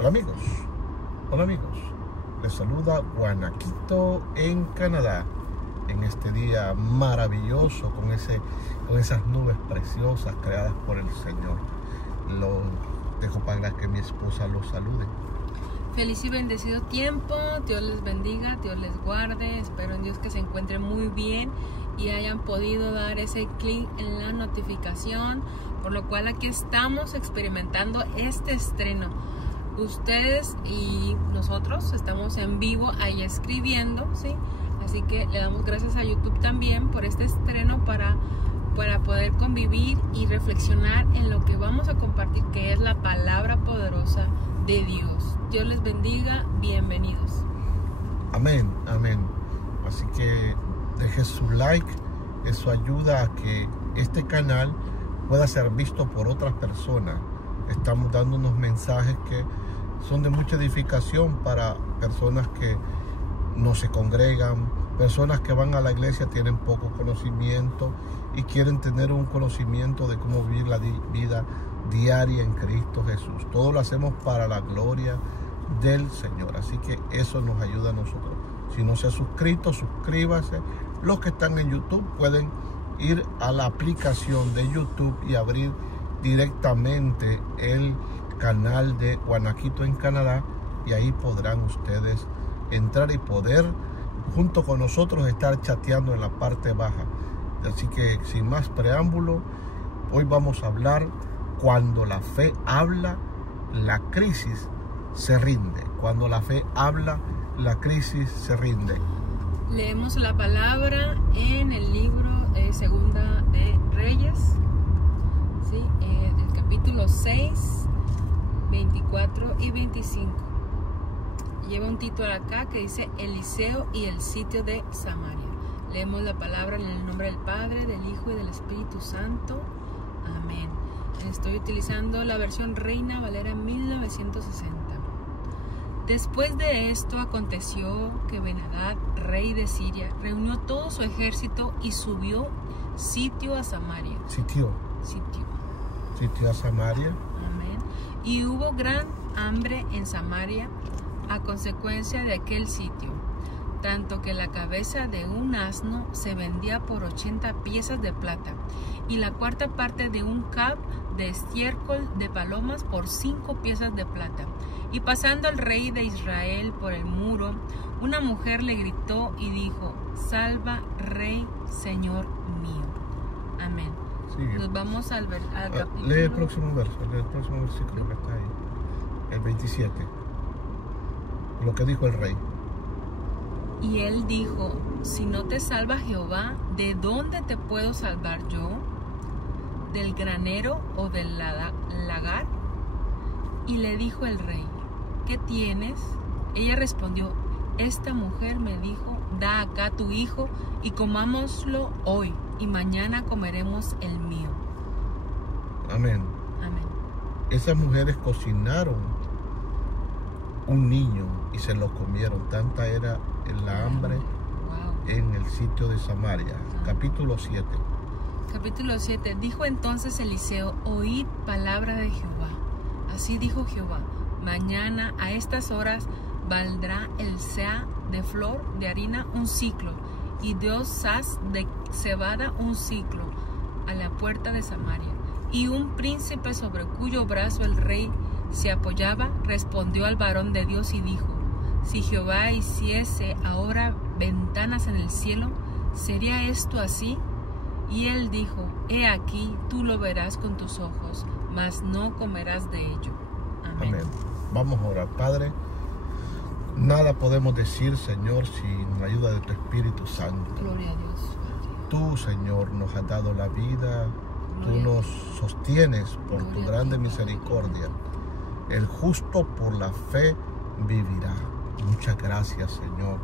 Hola amigos, les saluda Guanaquito en Canadá en este día maravilloso con esas nubes preciosas creadas por el Señor. Lo dejo para que mi esposa los salude. Feliz y bendecido tiempo, Dios les bendiga, Dios les guarde, espero en Dios que se encuentren muy bien y hayan podido dar ese clic en la notificación, por lo cual aquí estamos experimentando este estreno. Ustedes y nosotros estamos en vivo ahí escribiendo, ¿sí? Así que le damos gracias a YouTube también por este estreno para poder convivir y reflexionar en lo que vamos a compartir, que es la palabra poderosa de Dios. Dios les bendiga, bienvenidos. Amén, amén. Así que deje su like, eso ayuda a que este canal pueda ser visto por otras personas. Estamos dando unos mensajes que son de mucha edificación para personas que no se congregan, personas que van a la iglesia, tienen poco conocimiento y quieren tener un conocimiento de cómo vivir la vida diaria en Cristo Jesús. Todo lo hacemos para la gloria del Señor, así que eso nos ayuda a nosotros. Si no se ha suscrito, suscríbase. Los que están en YouTube pueden ir a la aplicación de YouTube y abrir directamente el canal de Guanaquito en Canadá, y ahí podrán ustedes entrar y poder junto con nosotros estar chateando en la parte baja. Así que sin más preámbulo, hoy vamos a hablar cuando la fe habla, la crisis se rinde. Cuando la fe habla, la crisis se rinde. Leemos la palabra en el libro de Segunda de Reyes, ¿sí? El capítulo 6, 24 y 25. Lleva un título acá que dice Eliseo y el sitio de Samaria. Leemos la palabra en el nombre del Padre, del Hijo y del Espíritu Santo. Amén. Estoy utilizando la versión Reina Valera 1960. Después de esto aconteció que Ben-Hadad, rey de Siria, reunió todo su ejército y subió sitio a Samaria. Sitio a Samaria. Amén. Y hubo gran hambre en Samaria a consecuencia de aquel sitio, tanto que la cabeza de un asno se vendía por 80 piezas de plata, y la cuarta parte de un cab de estiércol de palomas por 5 piezas de plata. Y pasando el rey de Israel por el muro, una mujer le gritó y dijo: Salva, rey, señor mío. Amén. Sigue. Nos vamos al capítulo. Lee el próximo verso, lee el próximo versículo que está ahí, el 27. Lo que dijo el rey. Y él dijo: Si no te salva Jehová, ¿de dónde te puedo salvar yo? ¿Del granero o del lagar? Y le dijo el rey: ¿Qué tienes? Ella respondió: Esta mujer me dijo: Da acá tu hijo y comámoslo hoy, y mañana comeremos el mío. Amén. Amén. Esas mujeres cocinaron un niño y se lo comieron. Tanta era la hambre. Wow. En el sitio de Samaria. Capítulo 7. Capítulo 7. Dijo entonces Eliseo: Oíd palabra de Jehová. Así dijo Jehová: Mañana a estas horas valdrá el seah de flor de harina un siclo, y 2 sas de cebada un siclo, a la puerta de Samaria. Y un príncipe sobre cuyo brazo el rey se apoyaba respondió al varón de Dios y dijo: Si Jehová hiciese ahora ventanas en el cielo, ¿sería esto así? Y él dijo: He aquí, tú lo verás con tus ojos, mas no comerás de ello. Amén. Amén. Vamos a orar. Padre, nada podemos decir, Señor, sin la ayuda de tu Espíritu Santo. Gloria a Dios. Tú, Señor, nos has dado la vida. Tú nos sostienes por tu grande misericordia. El justo por la fe vivirá. Muchas gracias, Señor,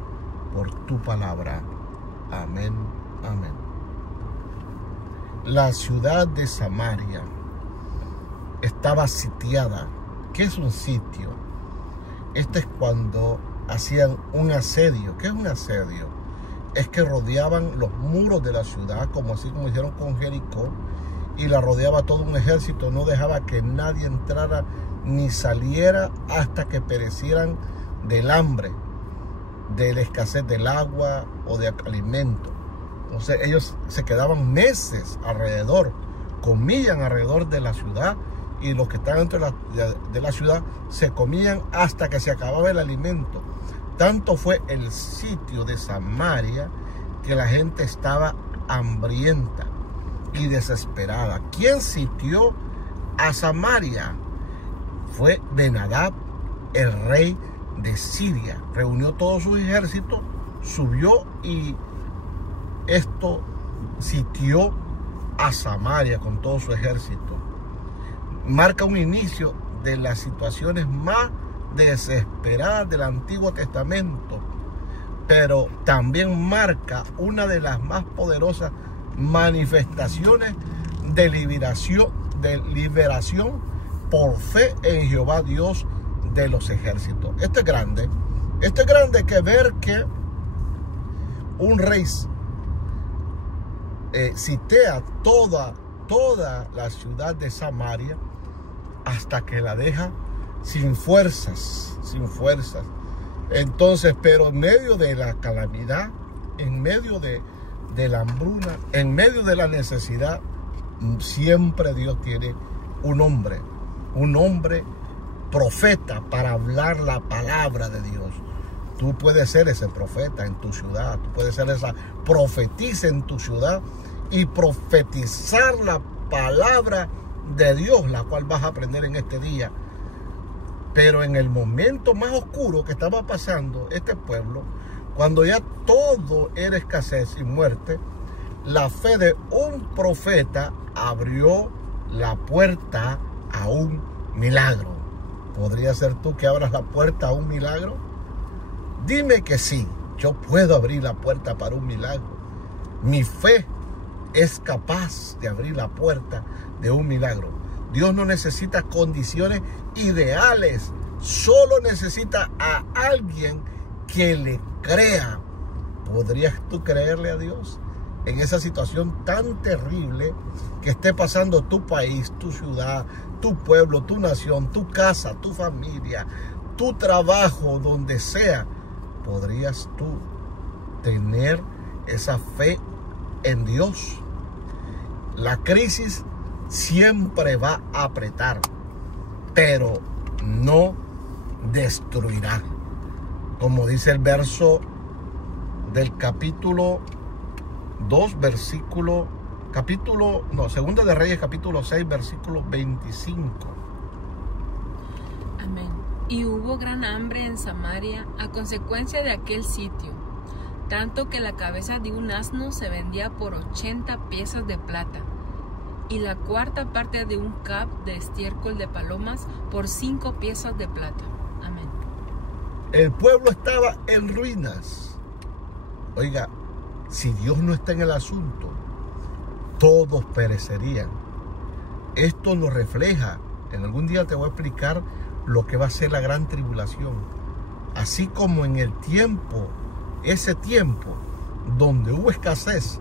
por tu palabra. Amén, amén. La ciudad de Samaria estaba sitiada. ¿Qué es un sitio? Este es cuando hacían un asedio. ¿Qué es un asedio? Es que rodeaban los muros de la ciudad, como hicieron con Jericó, y la rodeaba todo un ejército, no dejaba que nadie entrara ni saliera hasta que perecieran del hambre, de la escasez del agua o de alimento. Entonces ellos se quedaban meses alrededor, comían alrededor de la ciudad, y los que estaban dentro de la ciudad se comían hasta que se acababa el alimento. Tanto fue el sitio de Samaria que la gente estaba hambrienta y desesperada. ¿Quién sitió a Samaria? Fue Ben-Hadad, el rey de Siria. Reunió todos sus ejércitos, subió y esto sitió a Samaria con todo su ejército. Marca un inicio de las situaciones más desesperadas del Antiguo Testamento, pero también marca una de las más poderosas manifestaciones de liberación por fe en Jehová Dios de los ejércitos. Esto es grande que ver que un rey sitea toda la ciudad de Samaria hasta que la deja sin fuerzas. Entonces, pero en medio de la calamidad, en medio de la hambruna, en medio de la necesidad, siempre Dios tiene un hombre profeta para hablar la palabra de Dios. Tú puedes ser ese profeta en tu ciudad, tú puedes ser esa profetisa en tu ciudad y profetizar la palabra de Dios, la cual vas a aprender en este día. Pero en el momento más oscuro que estaba pasando este pueblo, cuando ya todo era escasez y muerte, la fe de un profeta abrió la puerta a un milagro. ¿Podría ser tú que abras la puerta a un milagro? Dime que sí, yo puedo abrir la puerta para un milagro. Mi fe es capaz de abrir la puerta de un milagro. Dios no necesita condiciones ideales, solo necesita a alguien que le crea. ¿Podrías tú creerle a Dios en esa situación tan terrible que esté pasando tu país, tu ciudad, tu pueblo, tu nación, tu casa, tu familia, tu trabajo, donde sea? ¿Podrías tú tener esa fe en Dios? La crisis siempre va a apretar, pero no destruirá. Como dice el verso del capítulo 2, Segunda de Reyes, capítulo 6, versículo 25. Amén. Y hubo gran hambre en Samaria a consecuencia de aquel sitio, tanto que la cabeza de un asno se vendía por 80 piezas de plata, y la cuarta parte de un cab de estiércol de palomas por 5 piezas de plata. Amén. El pueblo estaba en ruinas. Oiga, si Dios no está en el asunto, todos perecerían. Esto nos refleja, en algún día te voy a explicar lo que va a ser la gran tribulación. Así como en el tiempo, ese tiempo donde hubo escasez,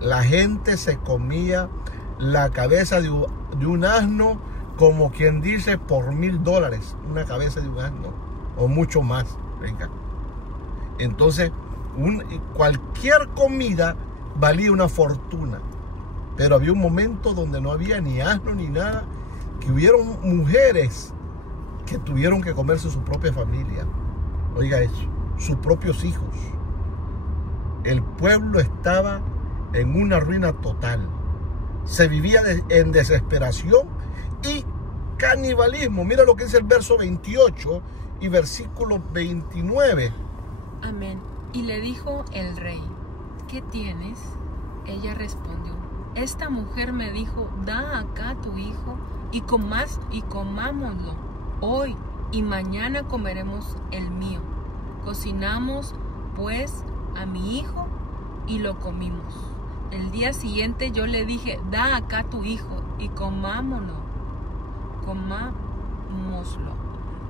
la gente se comía la cabeza de un asno, como quien dice, por $1000, una cabeza de un asno, o mucho más. Venga. Entonces, cualquier comida valía una fortuna. Pero había un momento donde no había ni asno ni nada, que hubieron mujeres que tuvieron que comerse su propia familia. Oiga eso, sus propios hijos. El pueblo estaba en una ruina total. Se vivía en desesperación y canibalismo. Mira lo que dice el verso 28 y versículo 29. Amén. Y le dijo el rey: ¿qué tienes? Ella respondió: esta mujer me dijo, da acá tu hijo y comámoslo hoy, y mañana comeremos el mío. Cocinamos pues a mi hijo y lo comimos. El día siguiente yo le dije, da acá tu hijo y comámoslo.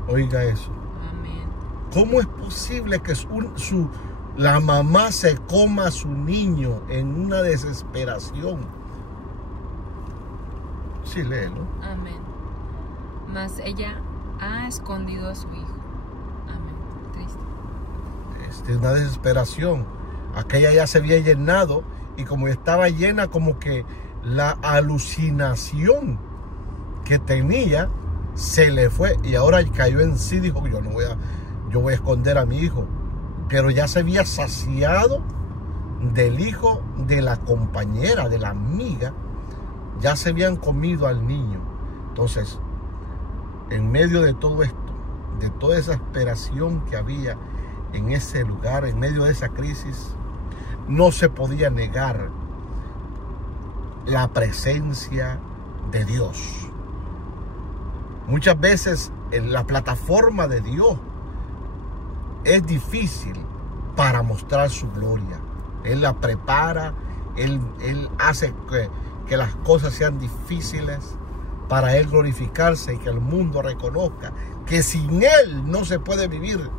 Oiga eso. Amén. ¿Cómo es posible que la mamá se coma a su niño en una desesperación? Sí, léelo. Amén. Mas ella ha escondido a su hijo. Amén. Triste. Es una desesperación. Aquella ya se había llenado y como estaba llena, como que la alucinación que tenía se le fue y ahora cayó en sí. Dijo, yo voy a esconder a mi hijo. Pero ya se había saciado del hijo de la compañera, de la amiga. Ya se habían comido al niño. Entonces, en medio de todo esto, de toda esa esperación que había en ese lugar, en medio de esa crisis, no se podía negar la presencia de Dios. Muchas veces en la plataforma de Dios es difícil para mostrar su gloria. Él la prepara, Él hace que las cosas sean difíciles para Él glorificarse y que el mundo reconozca que sin Él no se puede vivir.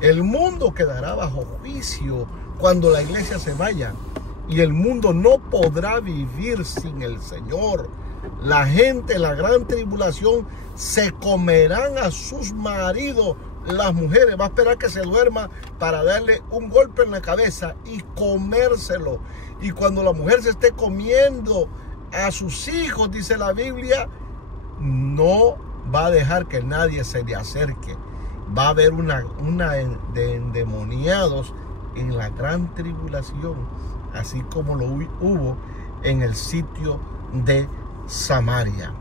El mundo quedará bajo juicio cuando la iglesia se vaya y el mundo no podrá vivir sin el Señor. La gente en la gran tribulación se comerán a sus maridos. Las mujeres va a esperar que se duerma para darle un golpe en la cabeza y comérselo. Y cuando la mujer se esté comiendo a sus hijos, dice la Biblia, no va a dejar que nadie se le acerque. Va a haber una de endemoniados en la gran tribulación, así como lo hubo en el sitio de Samaria.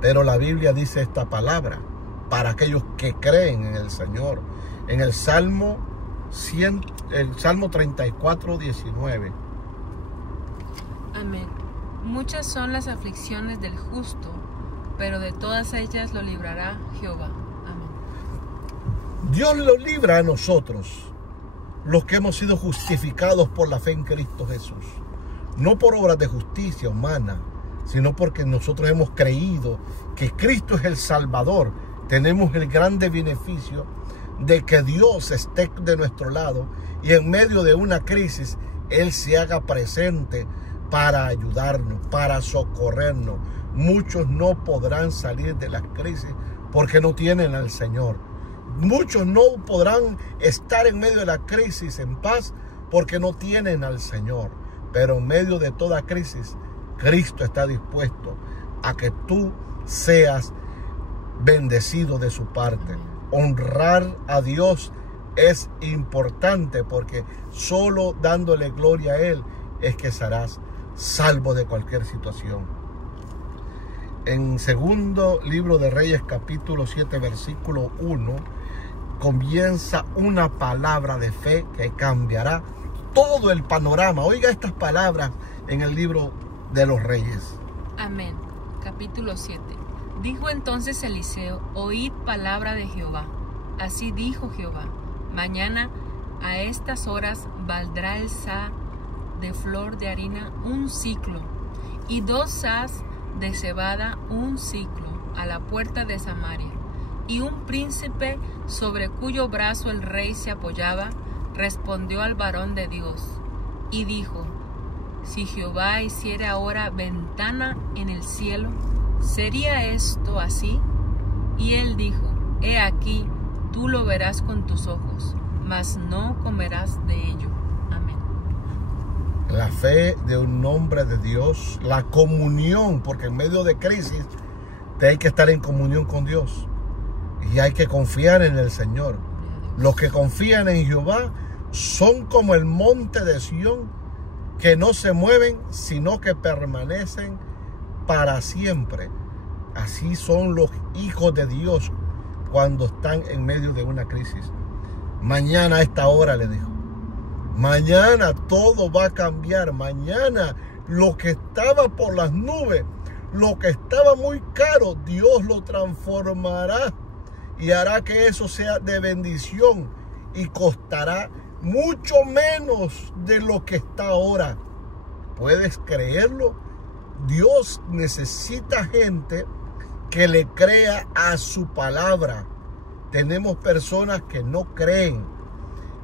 Pero la Biblia dice esta palabra para aquellos que creen en el Señor. En el Salmo 34, 19. Amén. Muchas son las aflicciones del justo, pero de todas ellas lo librará Jehová. Amén. Dios lo libra a nosotros, los que hemos sido justificados por la fe en Cristo Jesús. No por obras de justicia humana, sino porque nosotros hemos creído que Cristo es el Salvador. Tenemos el grande beneficio de que Dios esté de nuestro lado y en medio de una crisis Él se haga presente para ayudarnos, para socorrernos. Muchos no podrán salir de la crisis porque no tienen al Señor. Muchos no podrán estar en medio de la crisis en paz porque no tienen al Señor. Pero en medio de toda crisis, Cristo está dispuesto a que tú seas bendecido de su parte. Honrar a Dios es importante porque solo dándole gloria a Él es que serás salvo de cualquier situación. En segundo libro de Reyes, capítulo 7, versículo 1, comienza una palabra de fe que cambiará todo el panorama. Oiga estas palabras en el libro de los Reyes. Amén. Capítulo 7. Dijo entonces Eliseo, oíd palabra de Jehová. Así dijo Jehová, mañana a estas horas valdrá el sa de flor de harina un ciclo, y 2 sas de cebada un ciclo, a la puerta de Samaria. Y un príncipe sobre cuyo brazo el rey se apoyaba, respondió al varón de Dios, y dijo, si Jehová hiciera ahora ventana en el cielo, ¿sería esto así? Y él dijo, he aquí, tú lo verás con tus ojos, mas no comerás de ello. Amén. La fe de un hombre de Dios, la comunión, porque en medio de crisis hay que estar en comunión con Dios y hay que confiar en el Señor. Los que confían en Jehová son como el monte de Sión, que no se mueven, sino que permanecen para siempre. Así son los hijos de Dios cuando están en medio de una crisis. Mañana a esta hora, le dijo, mañana todo va a cambiar. Mañana lo que estaba por las nubes, lo que estaba muy caro, Dios lo transformará y hará que eso sea de bendición y costará mucho menos de lo que está ahora. ¿Puedes creerlo? Dios necesita gente que le crea a su palabra. Tenemos personas que no creen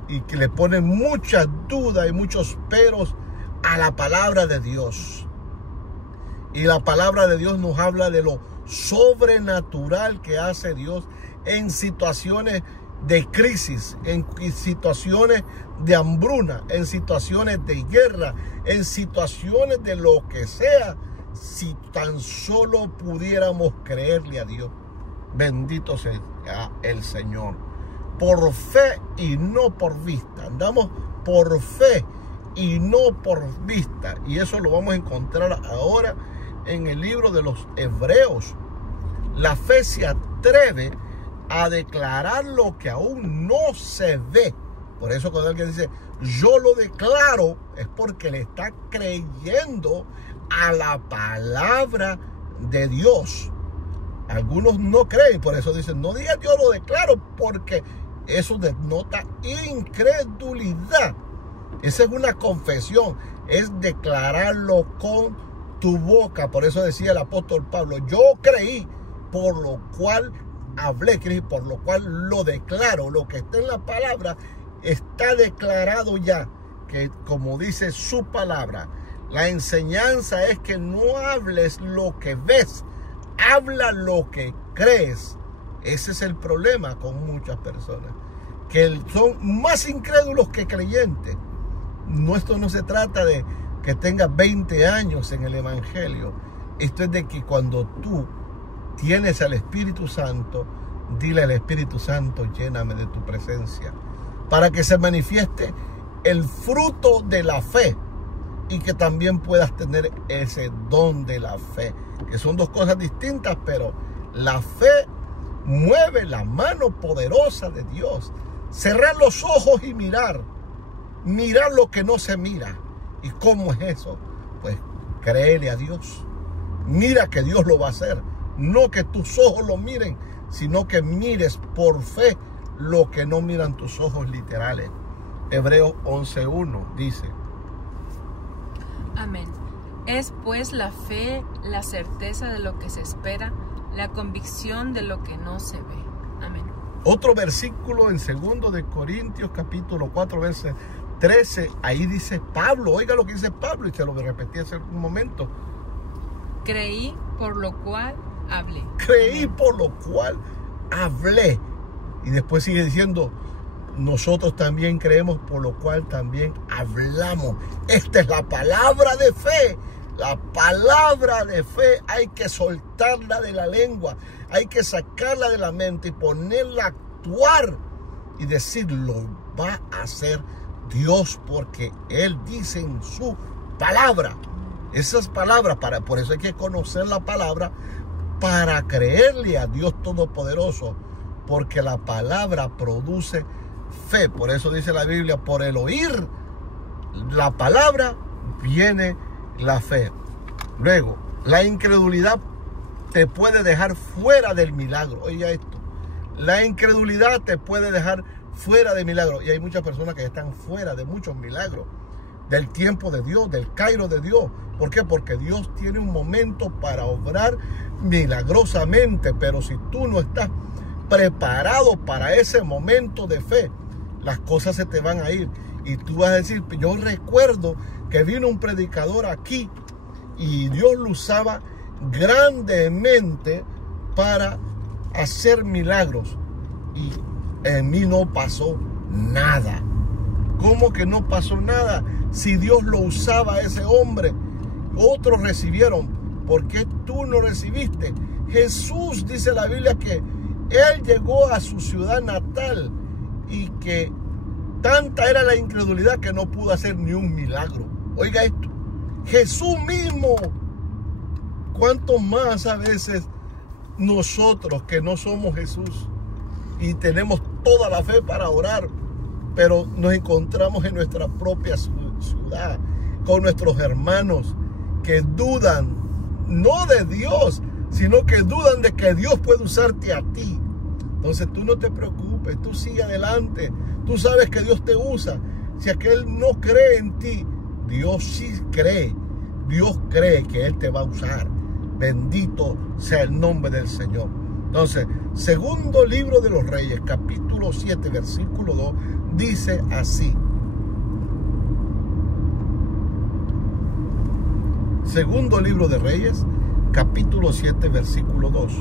y que le ponen muchas dudas y muchos peros a la palabra de Dios. Y la palabra de Dios nos habla de lo sobrenatural que hace Dios en situaciones de crisis, en situaciones de hambruna, en situaciones de guerra, en situaciones de lo que sea, si tan solo pudiéramos creerle a Dios. Bendito sea el Señor. Por fe y no por vista. Andamos por fe y no por vista. Y eso lo vamos a encontrar ahora en el libro de los Hebreos. La fe se atreve a declarar lo que aún no se ve. Por eso cuando alguien dice yo lo declaro, es porque le está creyendo a la palabra de Dios. Algunos no creen, por eso dicen no digas yo lo declaro, porque eso denota incredulidad. Esa es una confesión, es declararlo con tu boca. Por eso decía el apóstol Pablo, yo creí, por lo cual hablé, por lo cual lo declaro. Lo que está en la palabra está declarado ya, que como dice su palabra, la enseñanza es que no hables lo que ves, habla lo que crees. Ese es el problema con muchas personas, que son más incrédulos que creyentes. Esto no se trata de que tengas 20 años en el Evangelio. Esto es de que cuando tú tienes al Espíritu Santo, dile al Espíritu Santo, lléname de tu presencia, para que se manifieste el fruto de la fe y que también puedas tener ese don de la fe, que son dos cosas distintas, pero la fe mueve la mano poderosa de Dios. Cerrar los ojos y mirar lo que no se mira. ¿Y cómo es eso? Pues créele a Dios. Mira que Dios lo va a hacer. No que tus ojos lo miren, sino que mires por fe lo que no miran tus ojos literales. Hebreos 11:1 dice. Amén. Es pues la fe, la certeza de lo que se espera, la convicción de lo que no se ve. Amén. Otro versículo en 2 de Corintios capítulo 4 verso 13, ahí dice Pablo, oiga lo que dice Pablo, y se lo repetí hace un momento. Creí, por lo cual hablé. Creí, por lo cual hablé. Y después sigue diciendo, nosotros también creemos, por lo cual también hablamos. Esta es la palabra de fe. La palabra de fe hay que soltarla de la lengua, hay que sacarla de la mente y ponerla a actuar y decirlo va a hacer Dios, porque Él dice en su palabra. Esas palabras, por eso hay que conocer la palabra para creerle a Dios Todopoderoso, porque la palabra produce fe. Por eso dice la Biblia, por el oír la palabra viene la fe. Luego, la incredulidad te puede dejar fuera del milagro. Oiga esto, la incredulidad te puede dejar fuera del milagro. Y hay muchas personas que están fuera de muchos milagros, del tiempo de Dios, del Cairo de Dios. ¿Por qué? Porque Dios tiene un momento para obrar milagrosamente, pero si tú no estás preparado para ese momento de fe, las cosas se te van a ir y tú vas a decir, yo recuerdo que vino un predicador aquí y Dios lo usaba grandemente para hacer milagros y en mí no pasó nada. ¿Cómo que no pasó nada? Si Dios lo usaba a ese hombre, otros recibieron. ¿Por qué tú no recibiste? Jesús, dice la Biblia, que Él llegó a su ciudad natal y que tanta era la incredulidad que no pudo hacer ni un milagro. Oiga esto, Jesús mismo. ¿Cuánto más a veces nosotros que no somos Jesús y tenemos toda la fe para orar, pero nos encontramos en nuestra propia ciudad con nuestros hermanos que dudan no de Dios, sino que dudan de que Dios puede usarte a ti? Entonces tú no te preocupes, tú sigue adelante. Tú sabes que Dios te usa. Si aquel no cree en ti, Dios sí cree. Dios cree que Él te va a usar. Bendito sea el nombre del Señor. Entonces, segundo libro de los Reyes, capítulo 7, versículo 2, dice así. Segundo libro de Reyes, capítulo 7, versículo 2.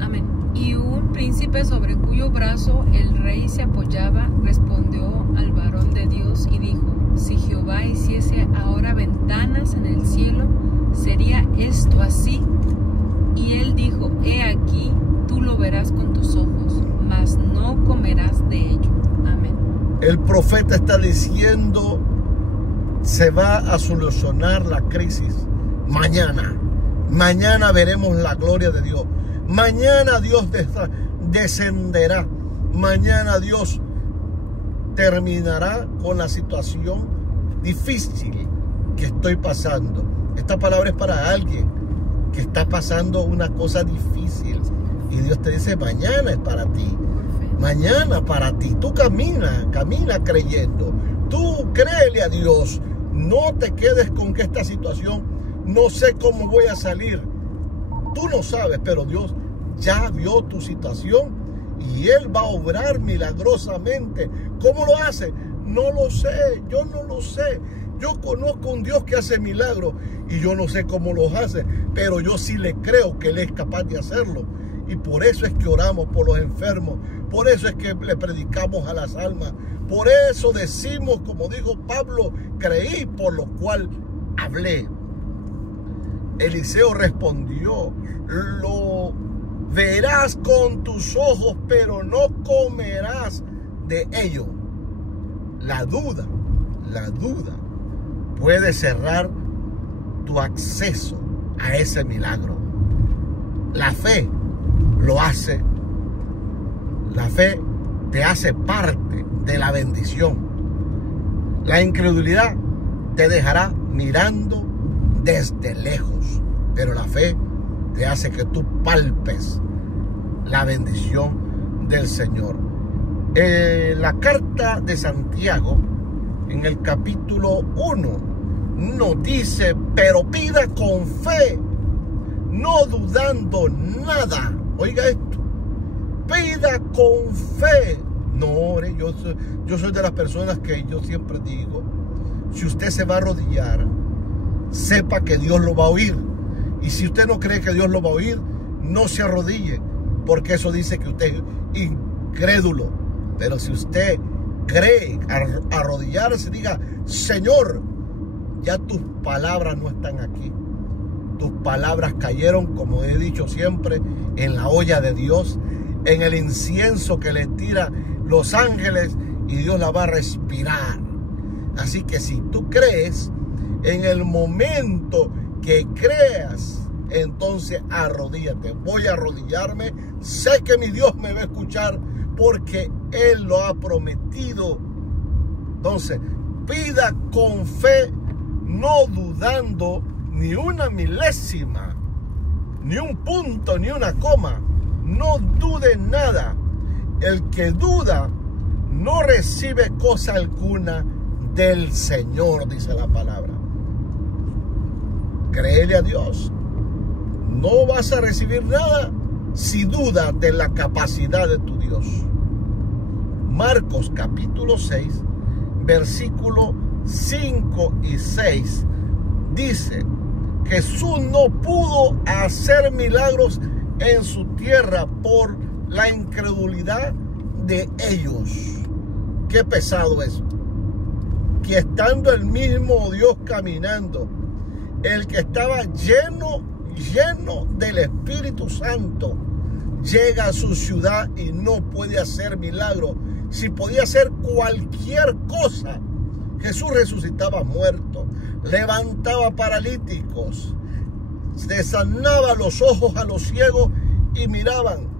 Amén. Y un príncipe sobre cuyo brazo el rey se apoyaba respondió al varón de Dios y dijo: si Jehová hiciese ahora ventanas en el cielo, ¿sería esto así? Y él dijo: he aquí, tú lo verás con tus ojos, mas no comerás de ello. Amén. El profeta está diciendo: se va a solucionar la crisis mañana. Mañana veremos la gloria de Dios. Mañana Dios descenderá. Mañana Dios terminará con la situación difícil que estoy pasando. Esta palabra es para alguien que está pasando una cosa difícil. Y Dios te dice: mañana es para ti. Mañana para ti. Tú camina creyendo. Tú créele a Dios. No te quedes con que esta situación, no sé cómo voy a salir. Tú no sabes, pero Dios ya vio tu situación y Él va a obrar milagrosamente. ¿Cómo lo hace? No lo sé, yo no lo sé. Yo conozco un Dios que hace milagros y yo no sé cómo los hace, pero yo sí le creo que Él es capaz de hacerlo. Y por eso es que oramos por los enfermos, por eso es que le predicamos a las almas, por eso decimos, como dijo Pablo, creí, por lo cual hablé. Eliseo respondió: lo verás con tus ojos, pero no comerás de ello. La duda puede cerrar tu acceso a ese milagro. La fe lo hace. La fe te hace parte de la bendición. La incredulidad te dejará mirando desde lejos, pero la fe te hace que tú palpes la bendición del Señor. La carta de Santiago, en el capítulo 1, nos dice: pero pida con fe, no dudando nada. Oiga esto: pida con fe. No ore. Yo soy de las personas que yo siempre digo: si usted se va a arrodillar, sepa que Dios lo va a oír. Y si usted no cree que Dios lo va a oír, no se arrodille, porque eso dice que usted es incrédulo. Pero si usted cree, arrodillarse, diga: Señor, ya tus palabras no están aquí. Tus palabras cayeron, como he dicho siempre, en la olla de Dios, en el incienso que le tira los ángeles, y Dios la va a respirar. Así que si tú crees, en el momento que creas, entonces arrodíllate. Voy a arrodillarme. Sé que mi Dios me va a escuchar porque Él lo ha prometido. Entonces, pida con fe, no dudando ni una milésima, ni un punto, ni una coma. No dude nada. El que duda no recibe cosa alguna del Señor, dice la palabra. Créele a Dios. No vas a recibir nada si dudas de la capacidad de tu Dios. Marcos capítulo 6, versículo 5 y 6 dice: Jesús no pudo hacer milagros en su tierra por la incredulidad de ellos. Qué pesado es. Que estando el mismo Dios caminando, el que estaba lleno del Espíritu Santo, llega a su ciudad y no puede hacer milagro. Si podía hacer cualquier cosa, Jesús resucitaba muertos, levantaba paralíticos, se sanaba los ojos a los ciegos y miraban.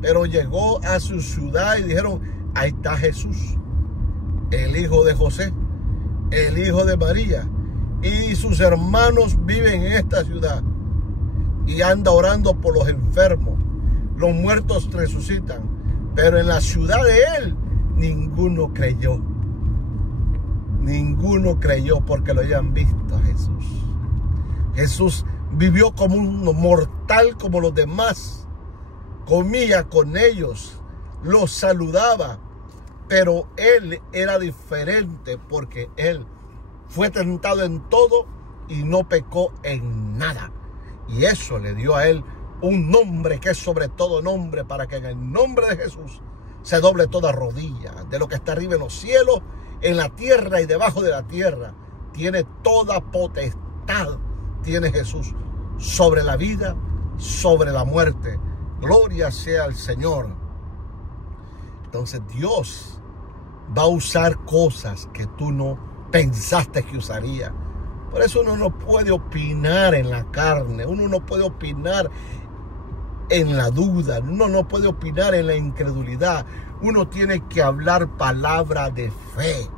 Pero llegó a su ciudad y dijeron: ahí está Jesús, el hijo de José, el hijo de María, y sus hermanos viven en esta ciudad, y anda orando por los enfermos. Los muertos resucitan, pero en la ciudad de él ninguno creyó. Ninguno creyó porque lo habían visto a Jesús. Jesús vivió como un mortal como los demás. Comía con ellos, los saludaba, pero él era diferente porque él fue tentado en todo, y no pecó en nada. Y eso le dio a él un nombre que es sobre todo nombre, para que en el nombre de Jesús se doble toda rodilla de lo que está arriba en los cielos, en la tierra y debajo de la tierra. Tiene toda potestad, tiene Jesús sobre la vida, sobre la muerte. Gloria sea al Señor. Entonces Dios va a usar cosas que tú no pensaste que usaría. Por eso uno no puede opinar en la carne, uno no puede opinar en la duda, uno no puede opinar en la incredulidad. Uno tiene que hablar palabra de fe,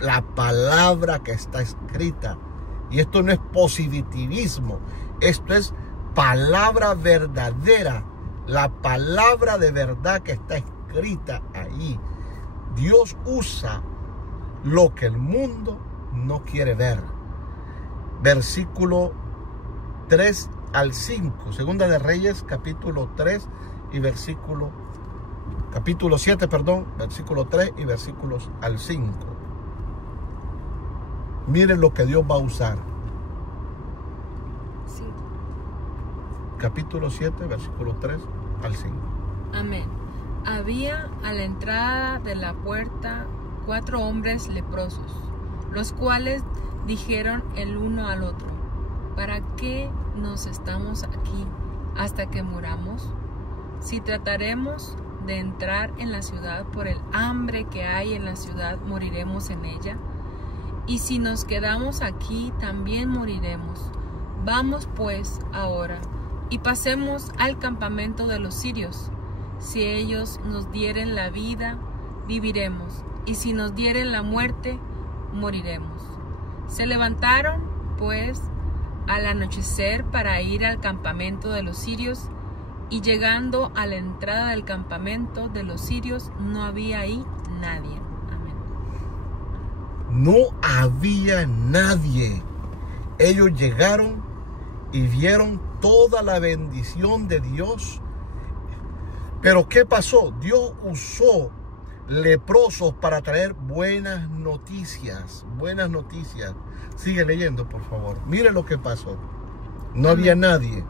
la palabra que está escrita. Y esto no es positivismo, esto es palabra verdadera, la palabra de verdad que está escrita ahí. Dios usa lo que el mundo no quiere ver. Versículo 3 al 5, Segunda de Reyes, capítulo 3 y capítulo 7, versículo 3 y versículos al 5. Miren lo que Dios va a usar. Sí. Capítulo 7, versículo 3 al 5. Amén. Había a la entrada de la puerta 4 hombres leprosos, los cuales dijeron el uno al otro: ¿para qué nos estamos aquí hasta que muramos? Si trataremos de entrar en la ciudad por el hambre que hay en la ciudad, moriremos en ella. Y si nos quedamos aquí, también moriremos. Vamos pues ahora y pasemos al campamento de los sirios. Si ellos nos dieren la vida, viviremos, y si nos dieren la muerte, moriremos. Se levantaron pues al anochecer para ir al campamento de los sirios, y llegando a la entrada del campamento de los sirios, no había ahí nadie. Amén. No había nadie. Ellos llegaron y vieron toda la bendición de Dios. Pero ¿qué pasó? Dios usó leprosos para traer buenas noticias. Buenas noticias. Sigue leyendo, por favor. Mire lo que pasó. No había nadie.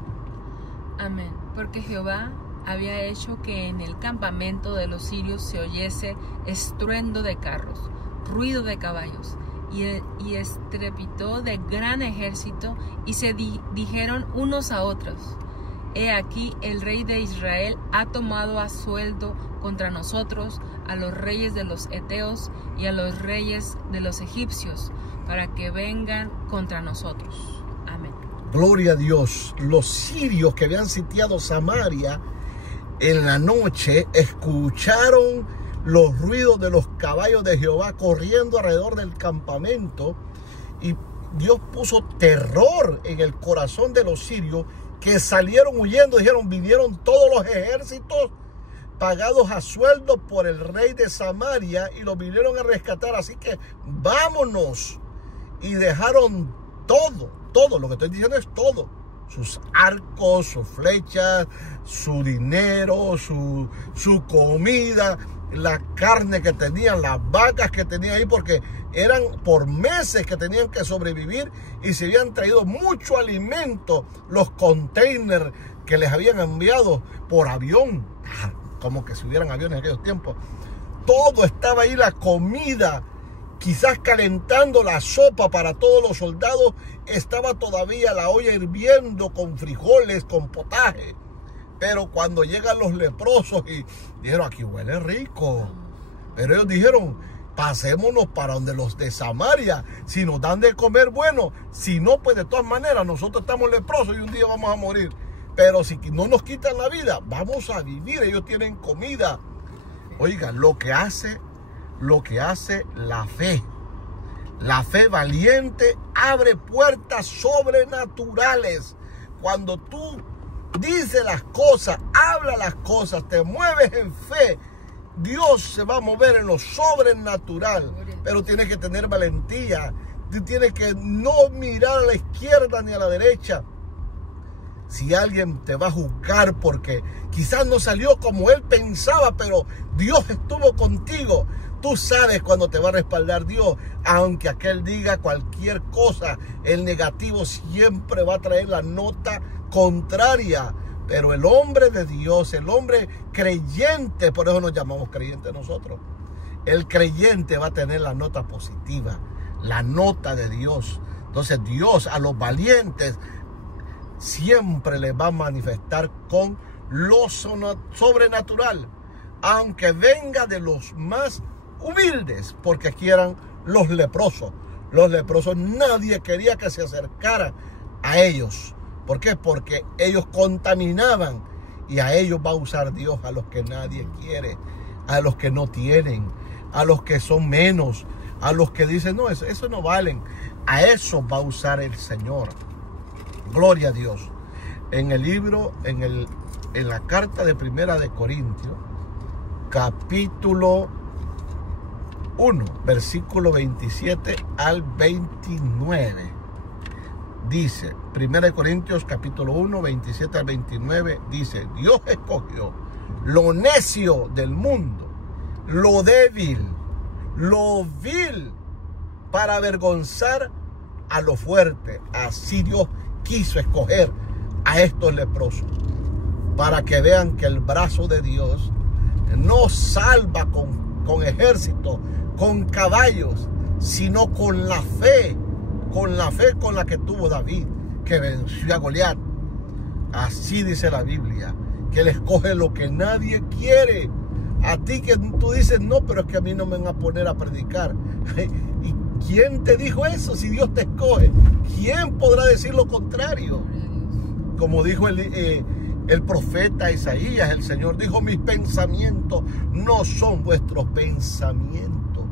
Amén. Porque Jehová había hecho que en el campamento de los sirios se oyese estruendo de carros, ruido de caballos y estrépito de gran ejército, y se dijeron unos a otros: He aquí, el rey de Israel ha tomado a sueldo contra nosotros a los reyes de los heteos y a los reyes de los egipcios, para que vengan contra nosotros. Amén. Gloria a Dios. Los sirios que habían sitiado Samaria en la noche escucharon los ruidos de los caballos de Jehová corriendo alrededor del campamento, y Dios puso terror en el corazón de los sirios, que salieron huyendo. Dijeron: vinieron todos los ejércitos pagados a sueldo por el rey de Samaria y los vinieron a rescatar, así que vámonos. Y dejaron todo, lo que estoy diciendo es todo: sus arcos, sus flechas, su dinero, su comida, la carne que tenían, las vacas que tenían ahí, porque eran por meses que tenían que sobrevivir, y se habían traído mucho alimento, los containers que les habían enviado por avión, como que si hubieran aviones en aquellos tiempos. Todo estaba ahí, la comida, quizás calentando la sopa para todos los soldados, estaba todavía la olla hirviendo con frijoles, con potaje. Pero cuando llegan los leprosos y dijeron: aquí huele rico. Pero ellos dijeron: pasémonos para donde los de Samaria. Si nos dan de comer, bueno. Si no, pues de todas maneras nosotros estamos leprosos y un día vamos a morir. Pero si no nos quitan la vida, vamos a vivir. Ellos tienen comida. Oiga, lo que hace la fe. La fe valiente abre puertas sobrenaturales. Cuando tú dice las cosas, habla las cosas, te mueves en fe, Dios se va a mover en lo sobrenatural. Pero tienes que tener valentía. Tú tienes que no mirar a la izquierda ni a la derecha. Si alguien te va a juzgar porque quizás no salió como él pensaba, pero Dios estuvo contigo, Tú sabes cuando te va a respaldar Dios, aunque aquel diga cualquier cosa, el negativo siempre va a traer la nota contraria. Pero el hombre de Dios, el hombre creyente, por eso nos llamamos creyentes nosotros, el creyente va a tener la nota positiva, la nota de Dios. Entonces Dios a los valientes siempre les va a manifestar con lo sobrenatural, aunque venga de los más humildes, porque aquí eran los leprosos. Los leprosos, nadie quería que se acercara a ellos. ¿Por qué? Porque ellos contaminaban, y a ellos va a usar Dios, a los que nadie quiere, a los que no tienen, a los que son menos, a los que dicen, no, eso no valen. A eso va a usar el Señor. Gloria a Dios. En el libro, en la carta de Primera de Corintios, capítulo 1, versículo 27 al 29. Dice, 1 Corintios capítulo 1, 27 al 29, dice, Dios escogió lo necio del mundo, lo débil, lo vil, para avergonzar a lo fuerte. Así Dios quiso escoger a estos leprosos, para que vean que el brazo de Dios no salva con ejército, con caballos, sino con la fe con la que tuvo David, que venció a Goliat. Así dice la Biblia, que Él escoge lo que nadie quiere. A ti que tú dices, no, pero es que a mí no me van a poner a predicar. ¿Y quién te dijo eso? Si Dios te escoge, ¿quién podrá decir lo contrario? Como dijo el profeta Isaías, el Señor dijo, mis pensamientos no son vuestros pensamientos,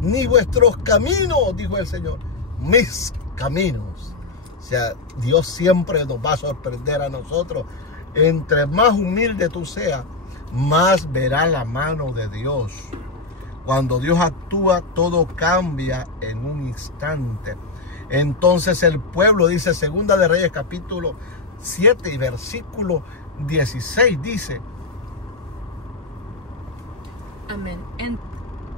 ni vuestros caminos, dijo el Señor, mis caminos. O sea, Dios siempre nos va a sorprender a nosotros. Entre más humilde tú seas, más verá la mano de Dios. Cuando Dios actúa, todo cambia en un instante. Entonces el pueblo, dice Segunda de Reyes capítulo 7 y versículo 16, dice, amén.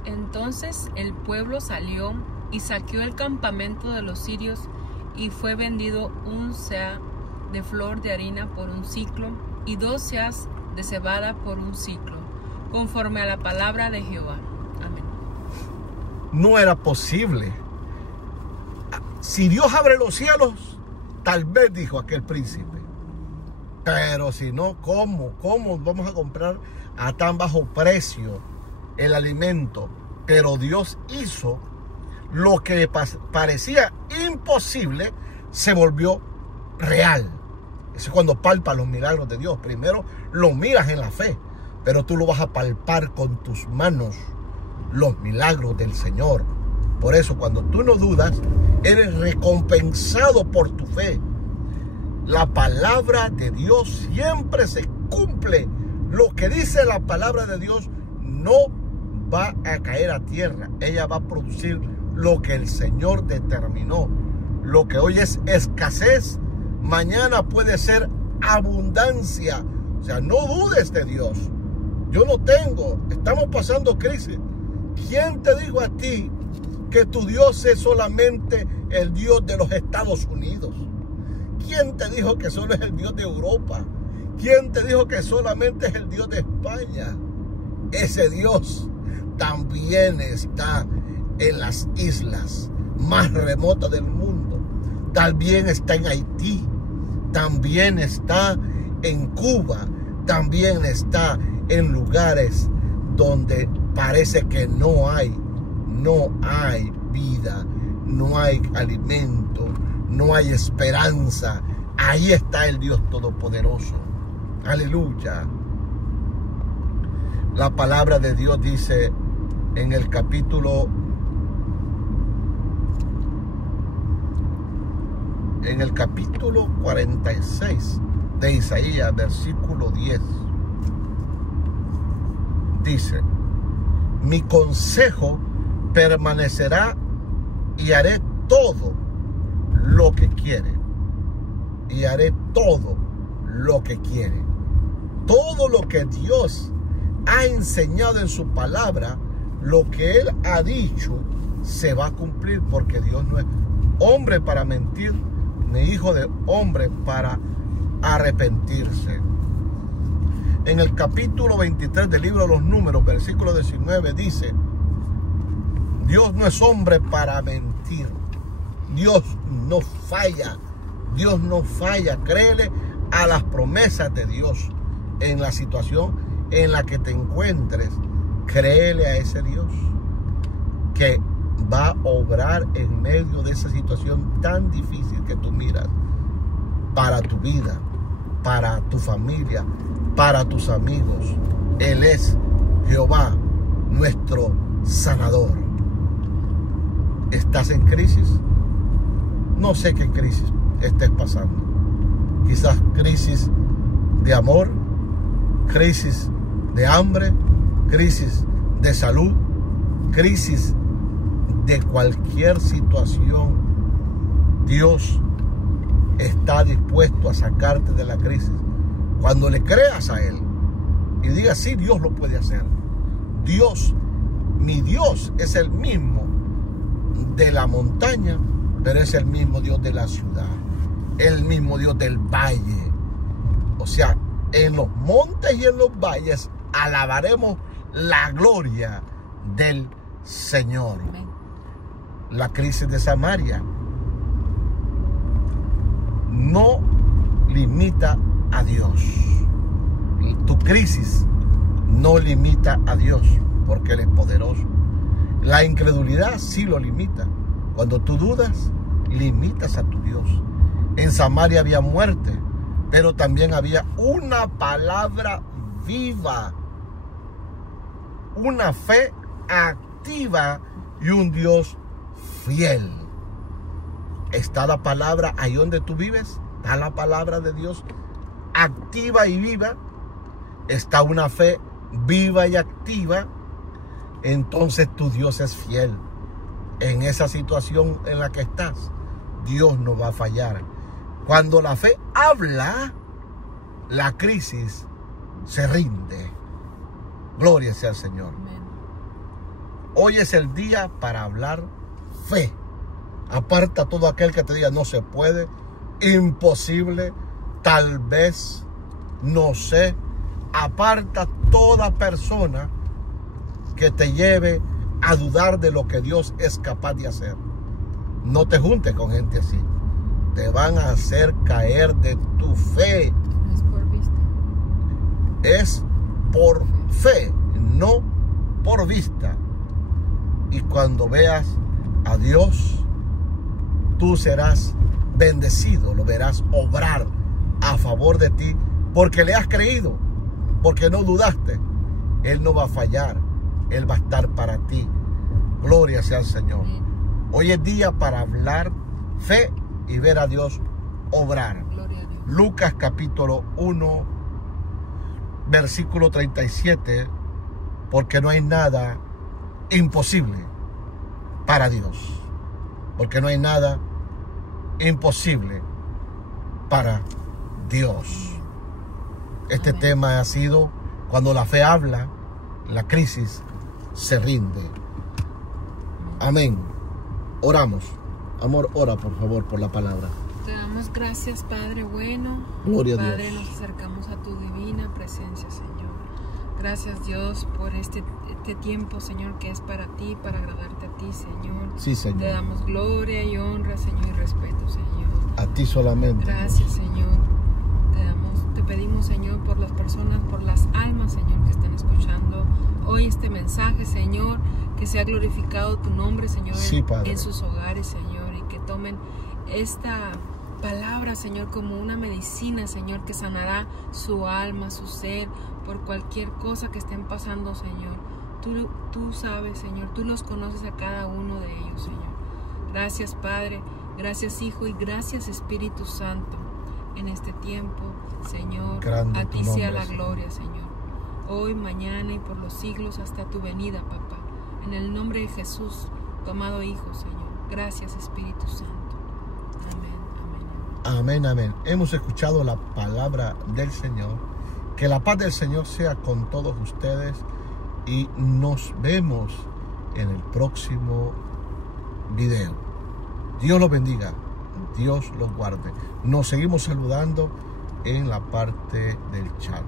Entonces el pueblo salió y saqueó el campamento de los sirios, y fue vendido un seah de flor de harina por un siclo, y 2 seahs de cebada por un siclo, conforme a la palabra de Jehová. Amén. No era posible. Si Dios abre los cielos, tal vez, dijo aquel príncipe. Pero si no, ¿cómo vamos a comprar a tan bajo precio el alimento? Pero Dios hizo lo que parecía imposible, se volvió real. Eso es cuando palpas los milagros de Dios. Primero lo miras en la fe, pero tú lo vas a palpar con tus manos, los milagros del Señor. Por eso, cuando tú no dudas, eres recompensado por tu fe. La palabra de Dios siempre se cumple. Lo que dice la palabra de Dios no va a caer a tierra. Ella va a producir lo que el Señor determinó. Lo que hoy es escasez, mañana puede ser abundancia. O sea, no dudes de Dios. Yo no tengo, estamos pasando crisis. ¿Quién te dijo a ti que tu Dios es solamente el Dios de los Estados Unidos? ¿Quién te dijo que solo es el Dios de Europa? ¿Quién te dijo que solamente es el Dios de España? Ese Dios también está en las islas más remotas del mundo. También está en Haití. También está en Cuba. También está en lugares donde parece que no hay vida, no hay alimento, no hay esperanza. Ahí está el Dios Todopoderoso. Aleluya. La palabra de Dios dice en el capítulo 46 de Isaías, versículo 10, dice, mi consejo permanecerá y haré todo lo que quiere. Y haré todo lo que quiere. Todo lo que Dios ha enseñado en su palabra lo que Él ha dicho se va a cumplir, porque Dios no es hombre para mentir, ni hijo de hombre para arrepentirse. En el capítulo 23 del libro de los Números, versículo 19, dice: Dios no es hombre para mentir. Dios no falla. Dios no falla. Créele a las promesas de Dios. En la situación en la que te encuentres, créele a ese Dios que va a obrar en medio de esa situación tan difícil que tú miras, para tu vida, para tu familia, para tus amigos. Él es Jehová, nuestro sanador. ¿Estás en crisis? No sé qué crisis estés pasando. Quizás crisis de amor, crisis de hambre, crisis de salud, crisis de cualquier situación. Dios está dispuesto a sacarte de la crisis cuando le creas a Él y digas: sí, Dios lo puede hacer. Dios, mi Dios es el mismo de la montaña, pero es el mismo Dios de la ciudad, el mismo Dios del valle. O sea, en los montes y en los valles alabaremos la gloria del Señor. Amén. La crisis de Samaria no limita a Dios. Tu crisis no limita a Dios, porque Él es poderoso. La incredulidad sí lo limita. Cuando tú dudas, limitas a tu Dios. En Samaria había muerte, pero también había una palabra viva, una fe activa y un Dios fiel. ¿Está la palabra ahí donde tú vives? ¿Está la palabra de Dios activa y viva? ¿Está una fe viva y activa? Entonces tu Dios es fiel. En esa situación en la que estás, Dios no va a fallar. Cuando la fe habla, la crisis se rinde. Gloria sea al Señor. Amén. Hoy es el día para hablar fe. Aparta todo aquel que te diga: no se puede, imposible, tal vez, no sé. Aparta toda persona que te lleve a dudar de lo que Dios es capaz de hacer. No te juntes con gente así. Te van a hacer caer de tu fe. No es por vista. Es por fe, no por vista. Y cuando veas a Dios, tú serás bendecido, lo verás obrar a favor de ti, porque le has creído, porque no dudaste. Él no va a fallar, Él va a estar para ti. Gloria sea al Señor. Hoy es día para hablar fe y ver a Dios obrar. Gloria a Dios. Lucas capítulo 1, versículo 37, porque no hay nada imposible para Dios. Porque no hay nada imposible para Dios. Este Amén. tema ha sido: cuando la fe habla, la crisis se rinde. Amén. Oramos. Amor, ora por favor por la palabra. Te damos gracias, Padre bueno. Gloria a Padre, Dios. nos acercamos a tu divina presencia, Señor. Gracias, Dios, por este tiempo, Señor, que es para ti, para agradarte a ti, Señor. Sí, Señor. Te damos gloria y honra, Señor, y respeto, Señor. A ti solamente. Gracias, Señor. Te pedimos, Señor, por las personas, por las almas, Señor, que están escuchando hoy este mensaje, Señor, que sea glorificado tu nombre, Señor, Sí, Padre. en sus hogares, Señor, y que tomen esta palabra, Señor, como una medicina, Señor, que sanará su alma, su ser, por cualquier cosa que estén pasando, Señor. Tú sabes, Señor, tú los conoces a cada uno de ellos, Señor. Gracias, Padre, gracias, Hijo, y gracias, Espíritu Santo, en este tiempo, Señor. Grande A tu ti sea nombre, la Señor. gloria, Señor. Hoy, mañana y por los siglos hasta tu venida, papá. En el nombre de Jesús, tu amado Hijo, Señor. Gracias, Espíritu Santo. Amén, amén, Amén, amén. amén. Hemos escuchado la palabra del Señor. Que la paz del Señor sea con todos ustedes y nos vemos en el próximo video. Dios los bendiga, Dios los guarde. Nos seguimos saludando en la parte del chat.